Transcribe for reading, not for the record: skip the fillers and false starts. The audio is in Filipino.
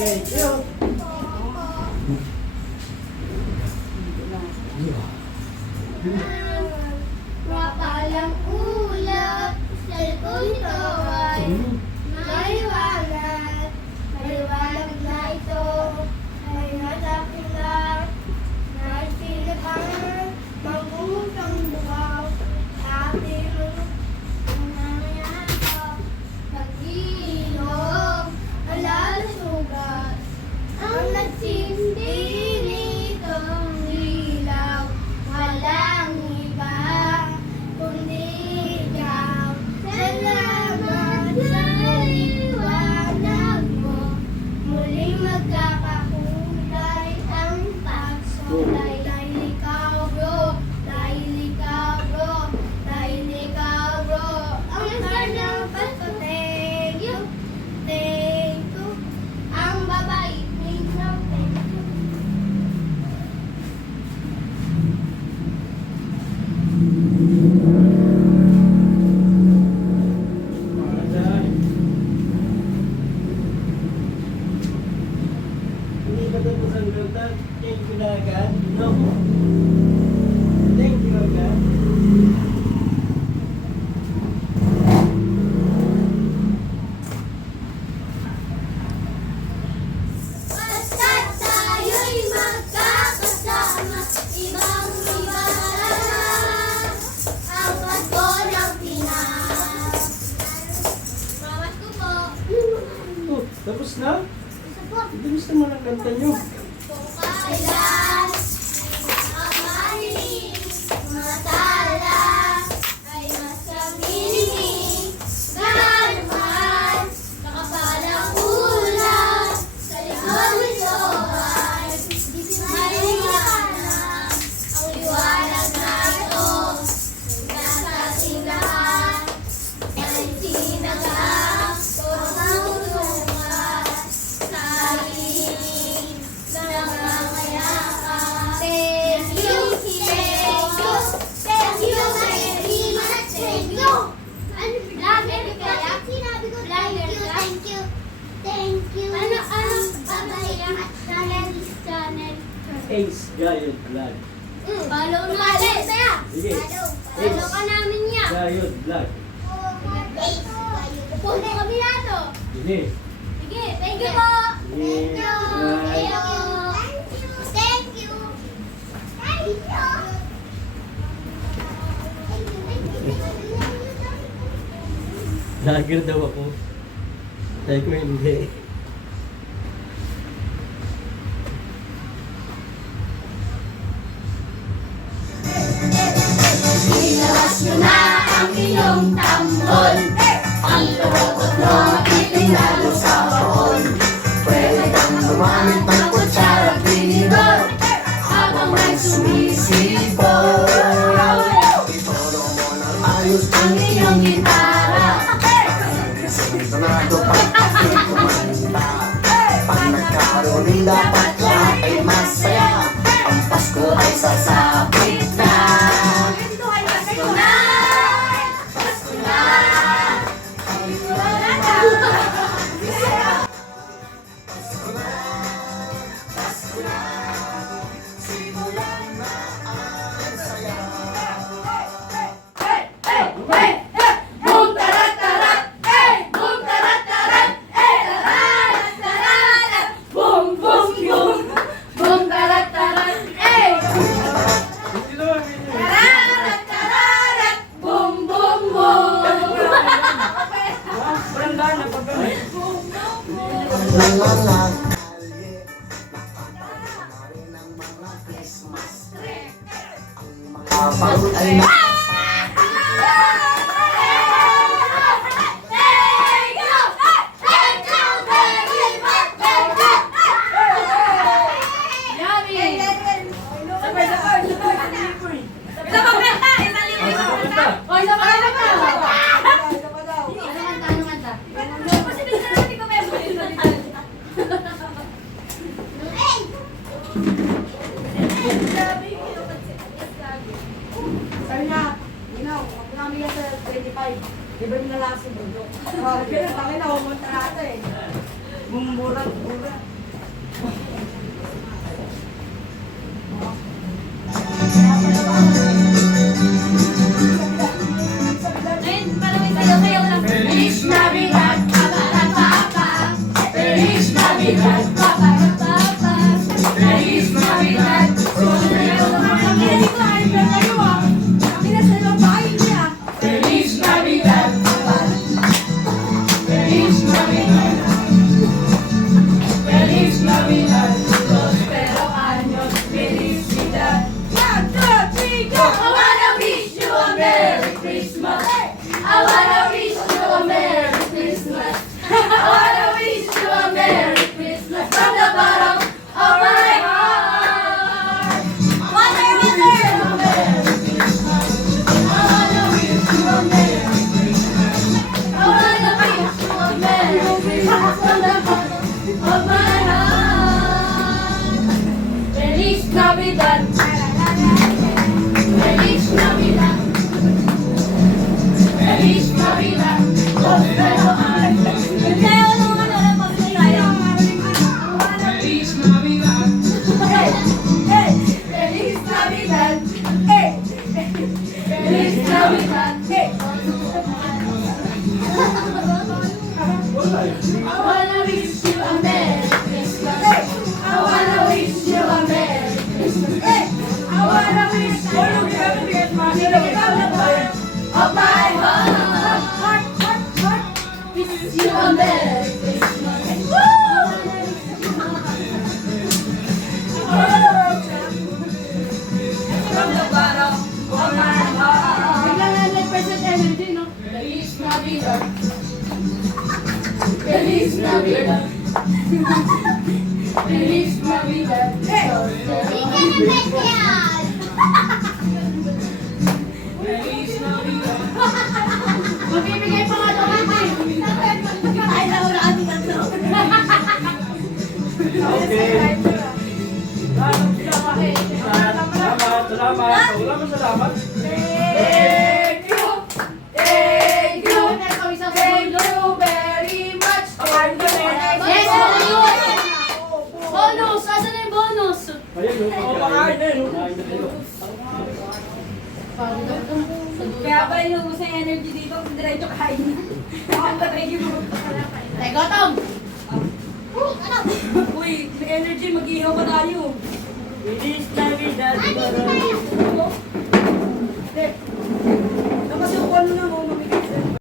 Thank you. Mapalang ulap sa likod nito ay maliwanag. Maliwanag na ito ay nasa pilar na sinipan magugutang bukaw sa ating mamaya pag-iinom ang lalusugat ang nagsindi nitong ilaw. Walang iba kundi ikaw. Salamat sa liwanag mo. Muling magkakakulay ang pagsulay. Dahil ikaw bro, dahil ikaw bro, dahil ikaw bro. Ang sarang pasto, thank you, thank you. Ang babait ninyo, thank you. Hindi ba ito sa lutan? Thank you na agad. No. Thank you agad. Basta't tayo'y magkakasama, ibang-iba ang Pasko ng Pinas. Promise ko po. Oh, tapos na? Isa po. Bilis naman ang kanta nyo. Kung kailan ang mahiling matala ay masamini, ganaman, nakapalang ulan sa likod nito ay maliwanag. Ang liwanag na ito nasa ating lahat ay sinagang tutulungan sa hiling ng nangayakan. Thank you, thank you, thank you very much, thank you. Ano, vlogger kaya? Sinabi ko thank you, thank you, thank you. Ano, channel? Ace Gayod Vlog. Follow natin. Sige. Follow ka namin niya. Gayod Vlog. Upo na kami na to. Sige. Sige, thank you po. Sige. Bye. Thank you. Thank you. Vlogger daw ako. Sabi ko hindi. Ilabas nyo na ang inyong tambol. Ang turotot mo itinalo sa baon. Pwede kang gumamit ng kutsara pinibor habang may sumisipol. Ituro mo ng ayos ang iyong gitara. Sintonado pag ako'y kumanta. Pag nagkaroon dapat lahat ay masaya. Ang Pasko ay sasapit na. Pasko na! Pasko na! Pasko na! Pasko na! Pasko na! Simulan na ang saya. Boom tarat tarat, eh! Boom tarat tarat, eh! Tarat tarat, boom boom boom. Boom tarat tarat, eh! Tarat tarat, boom boom boom. Walang gana pag kami. Ng mga kalye, nakakalaman na rin ang mga Christmas tree. Ang mga parol ay Sabi niya, Ginaw, wag namin yan sa 25. Di ba nilalasing bundok? Ganun, bakit na humunta natin eh. Mumurang-mura. Ayun, parang may sayaw-sayaw lang. Feliz Navidad, papa. Feliz Navidad, papa. Feliz Navidad. Feliz Navidad, Feliz Navidad. Feliz Navidad. Prospero años, felicidad. 1, 2, 3, go! I wanna wish you a Merry Christmas. I wanna wish you a Merry Christmas. I wanna wish you a Merry Christmas from the bottom of my heart. One more Merry Christmas. I wanna wish you a Merry Christmas. I wanna wish you a Merry Christmas from the bottom of my heart. Feliz Navidad. Feliz Navidad. Feliz Navidad. Prospero año. Kaya ano ng pagkakaya? Feliz Navidad. Hey! Hey! Feliz Navidad. Hey! Feliz Navidad. Hey! I wanna wish you a Merry Christmas. Hey! I wanna wish you a Merry Christmas. Hey! I wanna wish you a Merry Christmas. Of my heart. Wish you a Merry Christmas. From the bottom of my heart. Biglang 100% energy, no? Feliz Navidad. Feliz Navidad. Feliz Navidad. Feliz Navidad. Magbibigay pa nga daw natin. Ay, nahulaan din ang to. Okay. Salamat. Salamat. Thank you. Thank you. Thank you very much. Yes, bonus. Bonus. Asan na yung bonus? Ayun, pakain na yun. Kaya pala inuubos yung energy dito, diretso kain. Ako ba thank you po. Tay, gutom. Uy, may energy, mag-ihaw pa tayo. Feliz Navidad. Nakasukuan mo na mo, mamigay.